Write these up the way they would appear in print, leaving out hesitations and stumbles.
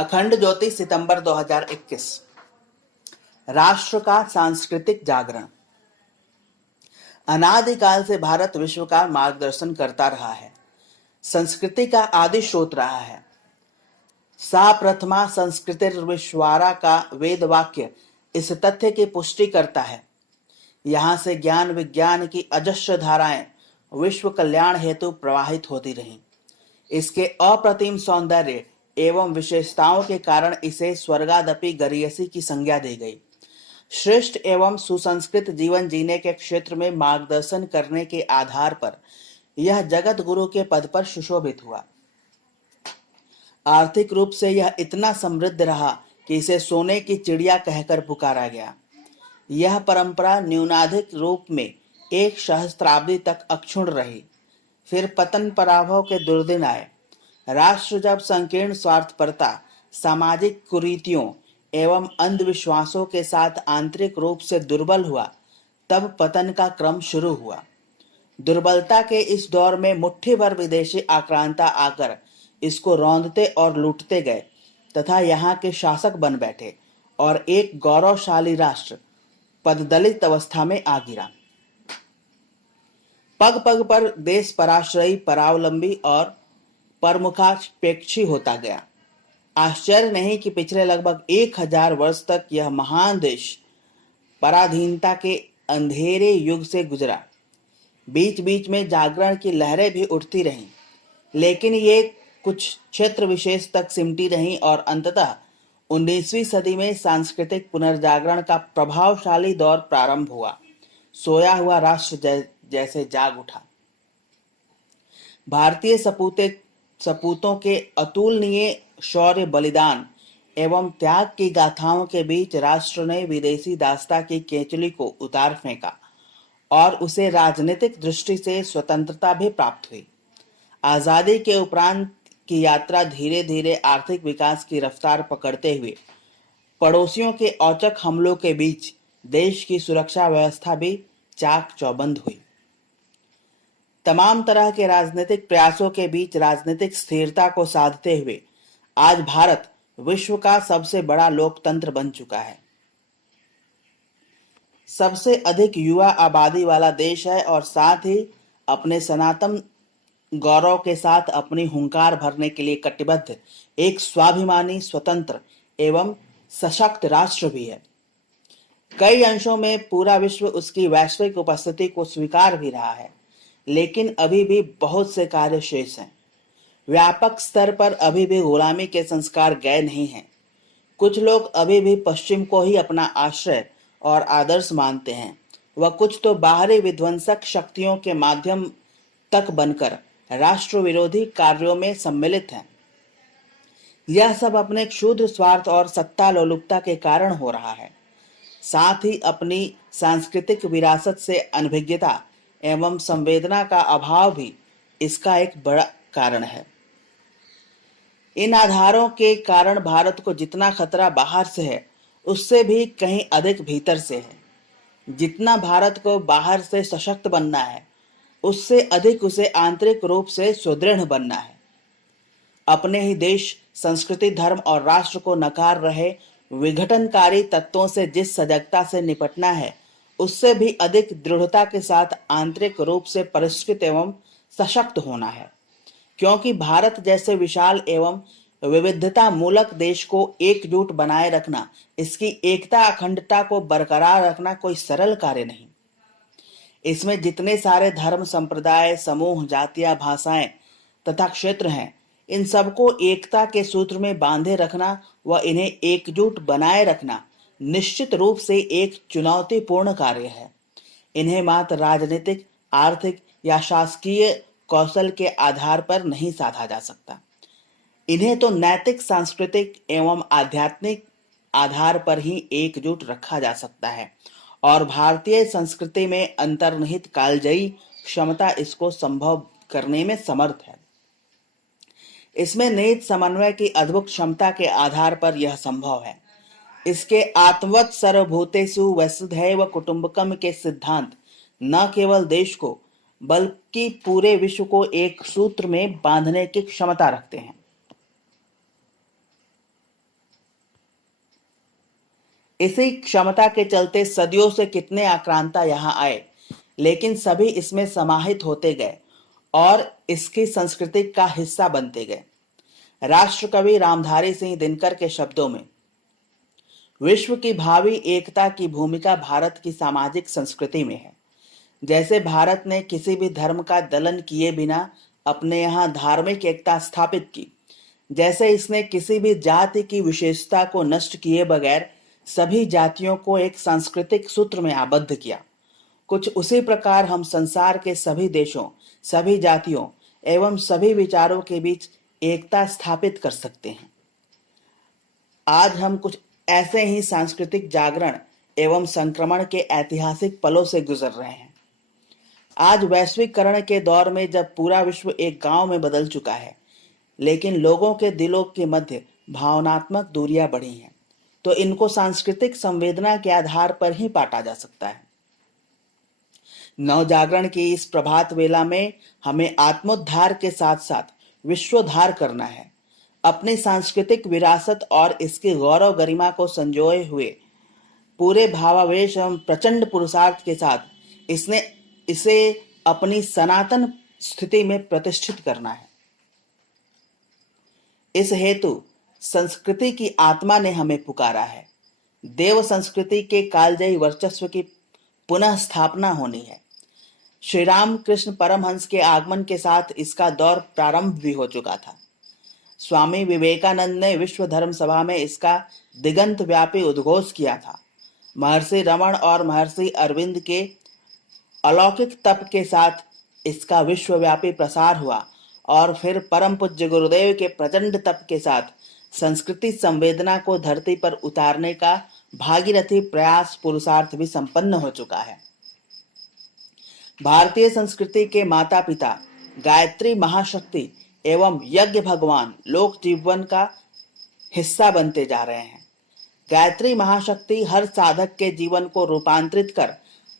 अखंड ज्योति सितंबर 2021। राष्ट्र का सांस्कृतिक जागरण। अनादिकाल से भारत विश्व का मार्गदर्शन करता रहा है, संस्कृति का आदि स्रोत रहा है। सा प्रथमा संस्कृतिर्विश्वारा का वेद वाक्य इस तथ्य की पुष्टि करता है। यहाँ से ज्ञान विज्ञान की अजस्र धाराएं विश्व कल्याण हेतु प्रवाहित होती रहीं। इसके अप्रतिम सौंदर्य एवं विशेषताओं के कारण इसे स्वर्गादपि गरीयसी की संज्ञा दी गई। श्रेष्ठ एवं सुसंस्कृत जीवन जीने के क्षेत्र में मार्गदर्शन करने के आधार पर यह जगत गुरु के पद पर सुशोभित हुआ। आर्थिक रूप से यह इतना समृद्ध रहा कि इसे सोने की चिड़िया कहकर पुकारा गया। यह परंपरा न्यूनाधिक रूप में एक सहस्त्राब्दी तक अक्षुण्ण रही। फिर पतन पराभव के दुर्दिन आए। राष्ट्र जब संकीर्ण स्वार्थपरता, सामाजिक कुरीतियों एवं अंधविश्वासों के साथ आंतरिक रूप से दुर्बल हुआ, तब पतन का क्रम शुरू हुआ। दुर्बलता के इस दौर में मुट्ठी भर विदेशी आक्रांता आकर इसको रौंदते और लूटते गए तथा यहाँ के शासक बन बैठे और एक गौरवशाली राष्ट्र पददलित अवस्था में आ गिरा। पग पग पर देश पराश्रयी, परावलंबी और परमुखापेक्षी होता गया। आश्चर्य नहीं कि पिछले लगभग 1000 वर्ष तक यह महान देश पराधीनता के अंधेरे युग से गुजरा। बीच बीच में जागरण की लहरें भी उठती रहीं, लेकिन ये कुछ क्षेत्र विशेष तक सिमटी रहीं और अंततः 19वीं सदी में सांस्कृतिक पुनर्जागरण का प्रभावशाली दौर प्रारंभ हुआ। सोया हुआ राष्ट्र जैसे जाग उठा। भारतीय सपूतों के अतुलनीय शौर्य, बलिदान एवं त्याग की गाथाओं के बीच राष्ट्र ने विदेशी दासता की केचुली को उतार फेंका और उसे राजनीतिक दृष्टि से स्वतंत्रता भी प्राप्त हुई। आजादी के उपरांत की यात्रा धीरे धीरे आर्थिक विकास की रफ्तार पकड़ते हुए पड़ोसियों के औचक हमलों के बीच देश की सुरक्षा व्यवस्था भी चाक चौबंद हुई। तमाम तरह के राजनीतिक प्रयासों के बीच राजनीतिक स्थिरता को साधते हुए आज भारत विश्व का सबसे बड़ा लोकतंत्र बन चुका है। सबसे अधिक युवा आबादी वाला देश है और साथ ही अपने सनातन गौरव के साथ अपनी हुंकार भरने के लिए कटिबद्ध एक स्वाभिमानी, स्वतंत्र एवं सशक्त राष्ट्र भी है। कई अंशों में पूरा विश्व उसकी वैश्विक उपस्थिति को स्वीकार भी रहा है, लेकिन अभी भी बहुत से कार्य शेष हैं। व्यापक स्तर पर अभी भी गुलामी के संस्कार गए नहीं हैं। कुछ लोग अभी भी पश्चिम को ही अपना आश्रय और आदर्श मानते हैं। वह कुछ तो बाहरी विध्वंसक शक्तियों के माध्यम तक बनकर राष्ट्र विरोधी कार्यों में सम्मिलित हैं। यह सब अपने क्षुद्र स्वार्थ और सत्ता लोलुपता के कारण हो रहा है। साथ ही अपनी सांस्कृतिक विरासत से अनभिज्ञता एवं संवेदना का अभाव भी इसका एक बड़ा कारण है। इन आधारों के कारण भारत को जितना खतरा बाहर से है, उससे भी कहीं अधिक भीतर से है। जितना भारत को बाहर से सशक्त बनना है, उससे अधिक उसे आंतरिक रूप से सुदृढ़ बनना है। अपने ही देश, संस्कृति, धर्म और राष्ट्र को नकार रहे विघटनकारी तत्वों से जिस सजगता से निपटना है, उससे भी अधिक दृढ़ता के साथ आंतरिक रूप से परिष्कृत एवं सशक्त होना है। क्योंकि भारत जैसे विशाल एवं विविधता मूलक देश को एकजुट बनाए रखना, इसकी एकता अखंडता को बरकरार रखना कोई सरल कार्य नहीं। इसमें जितने सारे धर्म, संप्रदाय, समूह, जातियां, भाषाएं तथा क्षेत्र हैं, इन सबको एकता के सूत्र में बांधे रखना व इन्हें एकजुट बनाए रखना निश्चित रूप से एक चुनौतीपूर्ण कार्य है। इन्हें मात्र राजनीतिक, आर्थिक या शासकीय कौशल के आधार पर नहीं साधा जा सकता। इन्हें तो नैतिक, सांस्कृतिक एवं आध्यात्मिक आधार पर ही एकजुट रखा जा सकता है और भारतीय संस्कृति में अंतर्निहित कालजयी क्षमता इसको संभव करने में समर्थ है। इसमें निहित समन्वय की अद्भुत क्षमता के आधार पर यह संभव है। इसके आत्मवत् सर्वभूतेषु वसुधैव कुटुंबकम के सिद्धांत न केवल देश को बल्कि पूरे विश्व को एक सूत्र में बांधने की क्षमता रखते हैं। इसी क्षमता के चलते सदियों से कितने आक्रांता यहाँ आए, लेकिन सभी इसमें समाहित होते गए और इसकी संस्कृति का हिस्सा बनते गए। राष्ट्र कवि रामधारी सिंह दिनकर के शब्दों में, विश्व की भावी एकता की भूमिका भारत की सामाजिक संस्कृति में है। जैसे भारत ने किसी भी धर्म का दलन किए बिना अपने यहाँ धार्मिक एकता स्थापित की, जैसे इसने किसी भी जाति की विशेषता को नष्ट किए बगैर सभी जातियों को एक सांस्कृतिक सूत्र में आबद्ध किया, कुछ उसी प्रकार हम संसार के सभी देशों, सभी जातियों एवं सभी विचारों के बीच एकता स्थापित कर सकते हैं। आज हम कुछ ऐसे ही सांस्कृतिक जागरण एवं संक्रमण के ऐतिहासिक पलों से गुजर रहे हैं। आज वैश्वीकरण के दौर में जब पूरा विश्व एक गांव में बदल चुका है, लेकिन लोगों के दिलों के मध्य भावनात्मक दूरियां बढ़ी हैं, तो इनको सांस्कृतिक संवेदना के आधार पर ही पाटा जा सकता है। नवजागरण की इस प्रभात वेला में हमें आत्मोद्धार के साथ साथ विश्वोद्धार करना है। अपनी सांस्कृतिक विरासत और इसकी गौरव गरिमा को संजोए हुए पूरे भावावेश एवं प्रचंड पुरुषार्थ के साथ इसे अपनी सनातन स्थिति में प्रतिष्ठित करना है। इस हेतु संस्कृति की आत्मा ने हमें पुकारा है। देव संस्कृति के कालजयी वर्चस्व की पुनः स्थापना होनी है। श्री राम कृष्ण परमहंस के आगमन के साथ इसका दौर प्रारंभ भी हो चुका था। स्वामी विवेकानंद ने विश्व धर्म सभा में इसका दिगंत व्यापी उद्घोष किया था। महर्षि रमण और महर्षि अरविंद के अलौकिक तप के साथ इसका विश्वव्यापी प्रसार हुआ और फिर परम पूज्य गुरुदेव के प्रचंड तप के साथ संस्कृति संवेदना को धरती पर उतारने का भागीरथी प्रयास पुरुषार्थ भी संपन्न हो चुका है। भारतीय संस्कृति के माता पिता गायत्री महाशक्ति एवं यज्ञ भगवान लोक जीवन का हिस्सा बनते जा रहे हैं। गायत्री महाशक्ति हर साधक के जीवन को रूपांतरित कर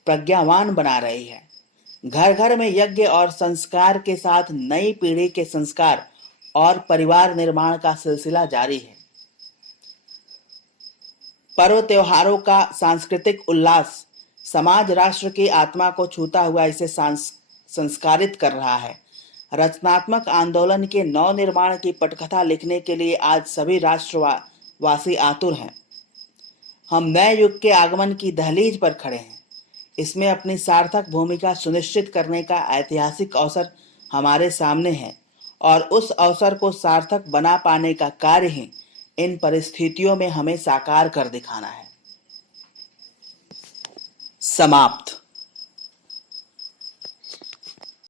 प्रज्ञावान बना रही है। घर घर में यज्ञ और संस्कार के साथ नई पीढ़ी के संस्कार और परिवार निर्माण का सिलसिला जारी है। पर्व त्योहारों का सांस्कृतिक उल्लास समाज राष्ट्र की आत्मा को छूता हुआ इसे संस्कारित कर रहा है। रचनात्मक आंदोलन के नव निर्माण की पटकथा लिखने के लिए आज सभी राष्ट्रवासी आतुर हैं। हम नए युग के आगमन की दहलीज पर खड़े हैं। इसमें अपनी सार्थक भूमिका सुनिश्चित करने का ऐतिहासिक अवसर हमारे सामने है और उस अवसर को सार्थक बना पाने का कार्य ही इन परिस्थितियों में हमें साकार कर दिखाना है। समाप्त।